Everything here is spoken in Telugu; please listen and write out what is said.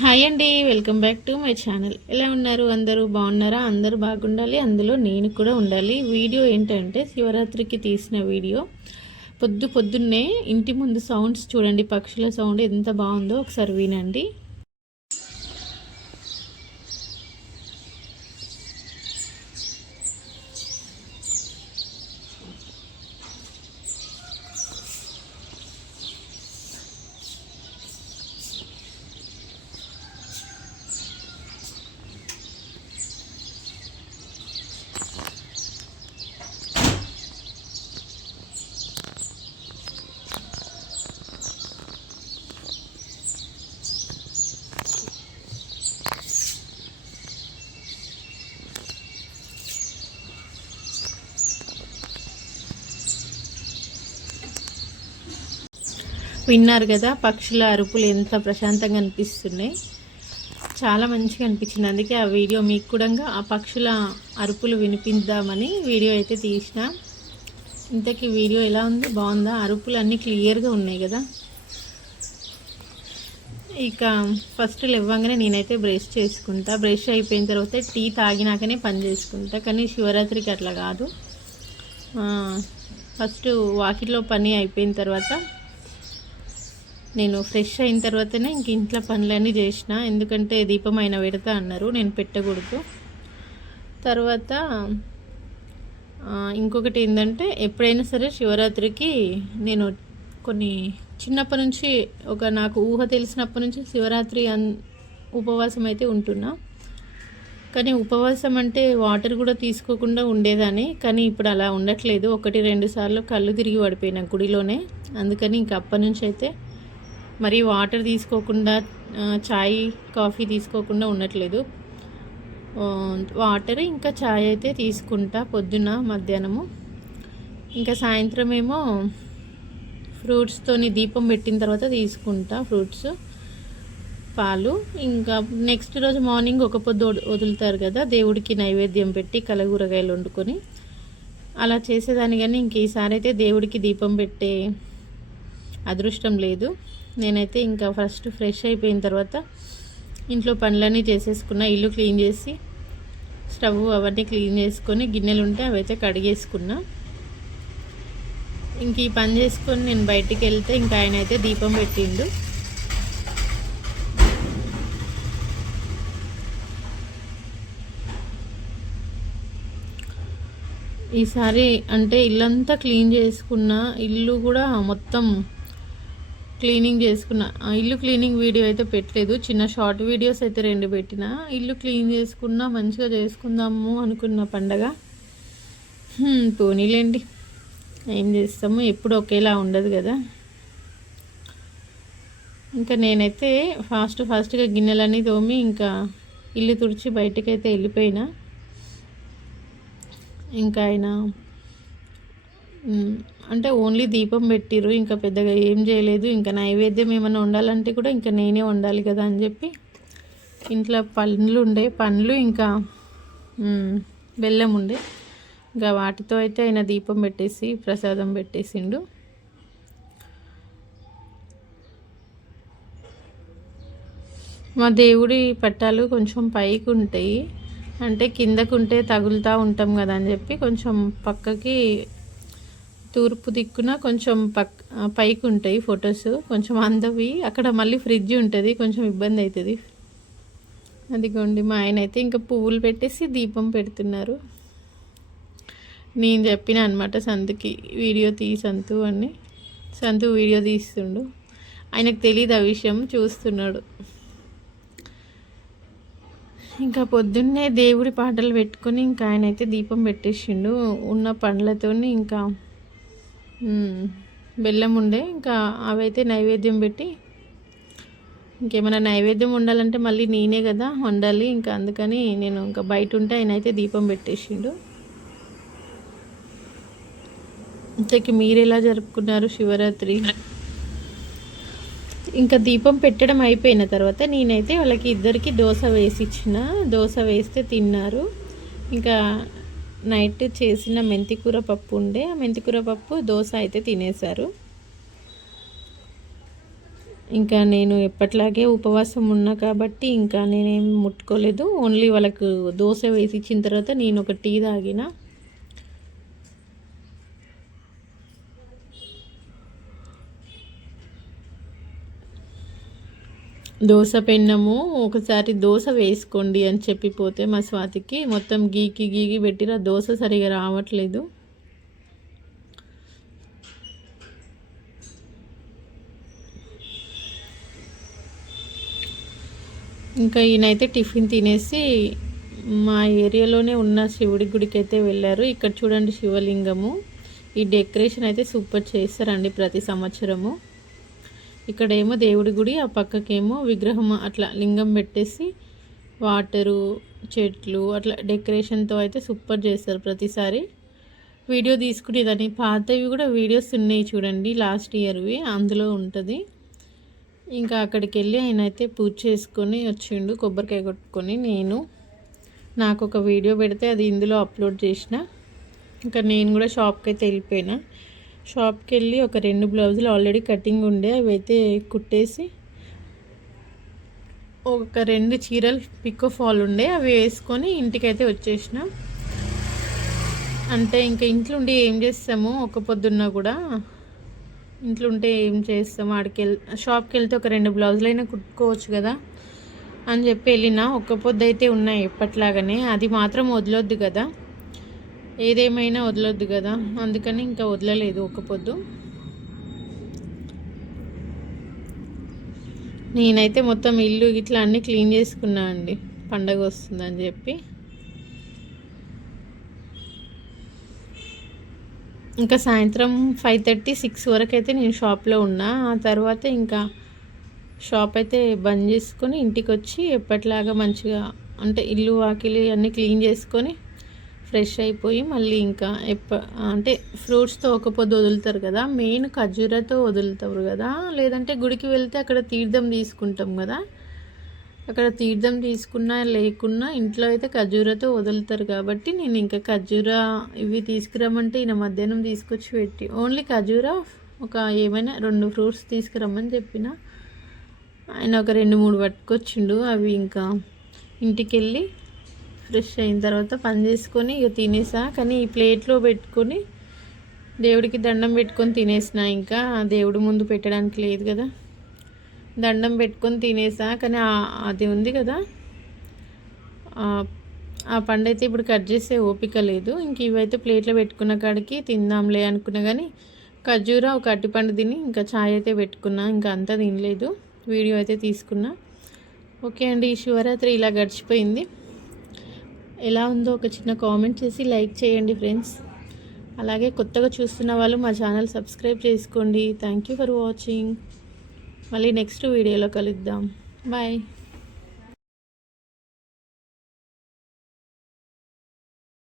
హాయ్ అండి welcome back to my channel. ఎలా ఉన్నారు? అందరూ బాగున్నారా? అందరూ బాగుండాలి అందులో నేను కూడా ఉండాలి. వీడియో ఏంటంటే శివరాత్రికి తీసిన వీడియో. పొద్దు పొద్దున్నే ఇంటి ముందు సౌండ్స్ చూడండి పక్షుల సౌండ్ ఎంత బాగుందో ఒకసారి వినండి. విన్నారు కదా పక్షుల అరుపులు ఎంత ప్రశాంతంగా అనిపిస్తున్నాయి. చాలా మంచిగా అనిపించింది. అందుకే ఆ వీడియో మీకు కూడా ఆ పక్షుల అరుపులు వినిపిద్దామని వీడియో అయితే తీసిన. ఇంతకీ వీడియో ఎలా ఉంది? బాగుందా? అరుపులు అన్నీ క్లియర్గా ఉన్నాయి కదా. ఇక ఫస్ట్ లేవ్వంగానే నేనైతే బ్రష్ చేసుకుంటా. బ్రష్ అయిపోయిన తర్వాత టీ తాగినాకనే పని చేసుకుంటా. కానీ శివరాత్రికి అట్లా కాదు. ఫస్ట్ వాకిట్లో పని అయిపోయిన తర్వాత నేను ఫ్రెష్ అయిన తర్వాతనే ఇంక ఇంట్లో పనులన్నీ చేసిన. ఎందుకంటే దీపం అయిన పెడతా అన్నారు. నేను పెట్టకూడదు. తర్వాత ఇంకొకటి ఏంటంటే ఎప్పుడైనా సరే శివరాత్రికి నేను కొన్ని చిన్నప్పటి నుంచి ఒక నాకు ఊహ తెలిసినప్పటి నుంచి శివరాత్రి అన్ ఉపవాసం అయితే ఉంటున్నా. కానీ ఉపవాసం అంటే వాటర్ కూడా తీసుకోకుండా ఉండేదాన్ని. కానీ ఇప్పుడు అలా ఉండట్లేదు. ఒకటి రెండు సార్లు కళ్ళు తిరిగి పడిపోయినా గుడిలోనే. అందుకని ఇంక అప్పటి నుంచి అయితే మరి వాటర్ తీసుకోకుండా చాయ్ కాఫీ తీసుకోకుండా ఉండట్లేదు. వాటర్ ఇంకా చాయ్ అయితే తీసుకుంటా పొద్దున మధ్యాహ్నము. ఇంకా సాయంత్రం ఏమో ఫ్రూట్స్తోని దీపం పెట్టిన తర్వాత తీసుకుంటా ఫ్రూట్స్ పాలు. ఇంకా నెక్స్ట్ రోజు మార్నింగ్ ఒక పొద్దు వదులుతారు కదా దేవుడికి నైవేద్యం పెట్టి కలగూరగాయలు వండుకొని. అలా చేసేదాన్ని కానీ ఇంక ఈసారి అయితే దేవుడికి దీపం పెట్టే అదృష్టం లేదు. నేనైతే ఇంకా ఫస్ట్ ఫ్రెష్ అయిపోయిన తర్వాత ఇంట్లో పనులన్నీ చేసేసుకున్న ఇల్లు క్లీన్ చేసి స్టవ్ అవన్నీ క్లీన్ చేసుకొని గిన్నెలు ఉంటే అవైతే కడిగేసుకున్నా. ఇంక ఈ పని చేసుకొని నేను బయటికి వెళ్తే ఇంకా ఆయన అయితే దీపం పెట్టిండు. ఈసారి అంటే ఇల్లంతా క్లీన్ చేసుకున్న ఇల్లు కూడా మొత్తం క్లీనింగ్ చేసుకున్న. ఇల్లు క్లీనింగ్ వీడియో అయితే పెట్టలేదు. చిన్న షార్ట్ వీడియోస్ అయితే రెండు పెట్టిన. ఇల్లు క్లీన్ చేసుకున్నా మంచిగా చేసుకుందాము అనుకున్న పండగ. పోనీలేండి. ఏం చేస్తాము? ఎప్పుడు ఒకేలా ఉండదు కదా. ఇంకా నేనైతే ఫాస్ట్ ఫాస్ట్గా గిన్నెలన్నీ తోమి ఇంకా ఇల్లు తుడిచి బయటకైతే వెళ్ళిపోయినా. ఇంకా ఆయన అంటే ఓన్లీ దీపం పెట్టిరు ఇంకా పెద్దగా ఏం చేయలేదు ఇంకా నైవేద్యం ఏమైనా ఉండాలంటే కూడా ఇంకా నేనే వండాలి కదా అని చెప్పి ఇంట్లో పండ్లు ఉండే పండ్లు ఇంకా బెల్లం ఉండే. ఇంకా వాటితో అయితే ఆయన దీపం పెట్టేసి ప్రసాదం పెట్టేసిండు. మా దేవుడి పట్టాలు కొంచెం పైకి ఉంటాయి. అంటే కిందకుంటే తగులుతూ ఉంటాం కదా అని చెప్పి కొంచెం పక్కకి తూర్పు దిక్కున కొంచెం పక్ పైకి ఉంటాయి ఫొటోస్. కొంచెం అందవి. అక్కడ మళ్ళీ ఫ్రిడ్జ్ ఉంటుంది. కొంచెం ఇబ్బంది అవుతుంది అదిగోండి మా ఆయన అయితే ఇంకా పువ్వులు పెట్టేసి దీపం పెడుతున్నారు. నేను చెప్పిన అనమాట సంతుకి వీడియో తీ సంతు అని. సంతు వీడియో తీస్తుండు. ఆయనకు తెలియదు ఆ విషయం చూస్తున్నాడు. ఇంకా పొద్దున్నే దేవుడి పాటలు పెట్టుకొని ఇంకా ఆయన అయితే దీపం పెట్టేసిండు. ఉన్న పండ్లతోని ఇంకా బెల్లం ఉండే ఇంకా అవైతే నైవేద్యం పెట్టి ఇంకేమైనా నైవేద్యం ఉండాలంటే మళ్ళీ నేనే కదా వండాలి ఇంకా అందుకని నేను ఇంకా బయట ఉంటే ఆయన అయితే దీపం పెట్టేసిండు. ఇంతకి మీరు ఎలా జరుపుకున్నారు శివరాత్రి? ఇంకా దీపం పెట్టడం అయిపోయిన తర్వాత నేనైతే వాళ్ళకి ఇద్దరికి దోశ వేసి ఇచ్చిన దోశ వేస్తే తిన్నారు. ఇంకా నైట్ చేసిన మెంతికూర పప్పు ఉండే ఆ మెంతికూర పప్పు దోశ అయితే తినేశారు. ఇంకా నేను ఎప్పట్లాగే ఉపవాసం ఉన్నా కాబట్టి ఇంకా నేనేం ముట్టుకోలేదు. ఓన్లీ వాళ్ళకు దోశ వేసి ఇచ్చిన తర్వాత నేను ఒక టీ తాగిన. దోశ పెన్నము ఒకసారి దోశ వేసుకోండి అని చెప్పిపోతే మా స్వాతికి మొత్తం గీకి గీకి పెట్టిన దోశ సరిగా రావట్లేదు. ఇంకా ఈయనైతే టిఫిన్ తినేసి మా ఏరియాలోనే ఉన్న శివుడి గుడికి అయితే వెళ్ళారు. ఇక్కడ చూడండి శివలింగము. ఈ డెకరేషన్ అయితే సూపర్ చేస్తారండి ప్రతి సంవత్సరము. ఇక్కడేమో దేవుడి గుడి ఆ పక్కకేమో విగ్రహం అట్లా లింగం పెట్టేసి వాటరు చెట్లు అట్లా డెకరేషన్తో అయితే సూపర్ చేస్తారు ప్రతిసారి. వీడియో తీసుకునేదాన్ని పాతవి కూడా వీడియోస్ ఉన్నాయి చూడండి లాస్ట్ ఇయర్వి అందులో ఉంటుంది. ఇంకా అక్కడికి వెళ్ళి ఆయన అయితే పూజ చేసుకొని వచ్చిండు కొబ్బరికాయ కొట్టుకొని నేను. నాకు ఒక వీడియో పెడితే అది ఇందులో అప్లోడ్ చేసిన. ఇంకా నేను కూడా షాప్కి అయితే వెళ్ళిపోయినా. షాప్కి వెళ్ళి ఒక రెండు బ్లౌజులు ఆల్రెడీ కటింగ్ ఉండే అవి అయితే కుట్టేసి ఒక రెండు చీరలు పిక్కో ఫాల్ ఉండే అవి వేసుకొని ఇంటికైతే వచ్చేసిన. అంటే ఇంకా ఇంట్లో ఉండి ఏం చేస్తాము? ఒక పొద్దున్న కూడా ఇంట్లో ఉంటే ఏం చేస్తాం? ఆడికి వెళ్ళి షాప్కి వెళ్తే ఒక రెండు బ్లౌజులు అయినా కుట్టుకోవచ్చు కదా అని చెప్పి వెళ్ళిన. ఒక్క పొద్దు అయితే ఉన్నాయి ఎప్పట్లాగానే. అది మాత్రం వదిలొద్దు కదా. ఏదేమైనా వదలొద్దు కదా. అందుకని ఇంకా వదలలేదు ఒక పొద్దు. నేనైతే మొత్తం ఇల్లు ఇట్లా అన్నీ క్లీన్ చేసుకున్నా అండి. పండగ వస్తుందని చెప్పి. ఇంకా సాయంత్రం ఫైవ్ థర్టీ సిక్స్ వరకు అయితే నేను షాప్లో ఉన్నా. ఆ తర్వాత ఇంకా షాప్ అయితే బంద్ చేసుకొని ఇంటికి వచ్చి ఎప్పటిలాగా మంచిగా అంటే ఇల్లు వాకిలి అన్నీ క్లీన్ చేసుకొని ఫ్రెష్ అయిపోయి మళ్ళీ ఇంకా ఎప్ప అంటే ఫ్రూట్స్తో ఒక పొద్దు వదులుతారు కదా మెయిన్ ఖజూరతో వదులుతారు కదా లేదంటే గుడికి వెళ్తే అక్కడ తీర్థం తీసుకుంటాం కదా. అక్కడ తీర్థం తీసుకున్నా లేకున్నా ఇంట్లో అయితే ఖజూరతో వదులుతారు కాబట్టి నేను ఇంకా ఖజూర ఇవి తీసుకురమ్మంటే ఈయన మధ్యాహ్నం తీసుకొచ్చి పెట్టి ఓన్లీ ఖజూర ఒక ఏమైనా రెండు ఫ్రూట్స్ తీసుకురమ్మని చెప్పిన. ఆయన ఒక రెండు మూడు పట్టుకొచ్చిండు అవి ఇంకా ఇంటికి వెళ్ళి ఫ్రెష్ అయిన తర్వాత పని చేసుకొని ఇక తినేసా. కానీ ఈ ప్లేట్లో పెట్టుకొని దేవుడికి దండం పెట్టుకొని తినేసిన ఇంకా. దేవుడి ముందు పెట్టడానికి లేదు కదా. దండం పెట్టుకొని తినేసా. కానీ అది ఉంది కదా. ఆ పండు అయితే ఇప్పుడు కట్ చేసే ఓపిక లేదు. ఇంక ఇవైతే ప్లేట్లో పెట్టుకున్న కాడికి తిందాంలే అనుకున్నా కానీ ఖర్జూర ఒక అట్టిపండు తిని ఇంకా ఛాయ్ అయితే పెట్టుకున్నా. ఇంకా అంతా తినలేదు. వీడియో అయితే తీసుకున్నా. ఓకే అండి ఈ శివరాత్రి ఇలా గడిచిపోయింది. ఎలా ఉందో ఒక చిన్న కామెంట్ చేసి లైక్ చేయండి ఫ్రెండ్స్. అలాగే కొత్తగా చూస్తున్న వాళ్ళు మా ఛానల్ సబ్స్క్రైబ్ చేసుకోండి. థ్యాంక్ యూ ఫర్ వాచింగ్ మళ్ళీ నెక్స్ట్ వీడియోలో కలుద్దాం. బాయ్